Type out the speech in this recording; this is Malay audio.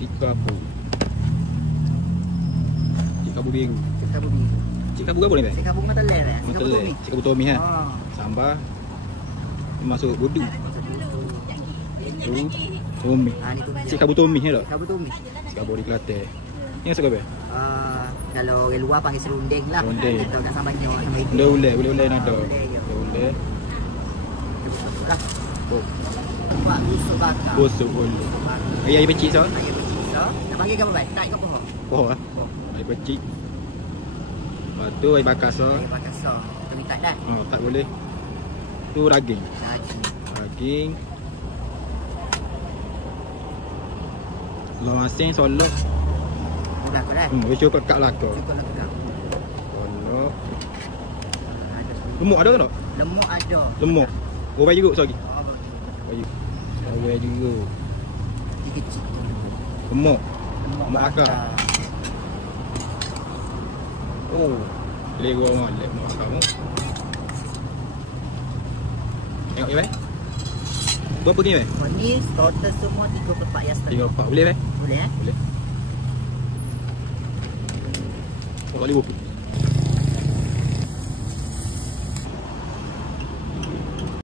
Cikabu. Cikabu biru. Cikabu biru. Cikabu apa ni? Cikabu mata ler eh. Cikabu tomi. Cikabu tomi ha. Sambal. Masuk budu. Tomi. Ni tomi. Cikabu tomi he tak? Cikabu tomi. Cikabu di Kelantan. Ni masuk apa? Kalau orang luar panggil serunding lah. Serunding. Kita kat samanya nama itu. Boleh nak ada. Boleh. Oh. Buat busuk bakar. Busuk boleh. Ayah pecik so? Ayah pecik so. Nak panggil ke apa baik? Tak ke pohon? Pohon ah. Ayah pecik. Lepas tu ayah bakar so. Ayah bakar so. Kita minta dah. Oh, tak boleh. Tu daging. Daging. Long asing solok. Dah kau dah. Cuba pekat lah kau. Cukup nak pegang. Solok. Lemuk ada ke tak? Lemuk ada. Lemuk. Oh, bayi juga lagi. Oh, Bayi. Bayi juga. kecil. Lemuk. Lemuk bakar. Oh. Lego molek mak kamu. Tengok ni, baik. Berapa ni, baik? Ni total semua 3/4 ya setengah. 3/4. Boleh, baik? Boleh eh? Boleh. Oh, 5.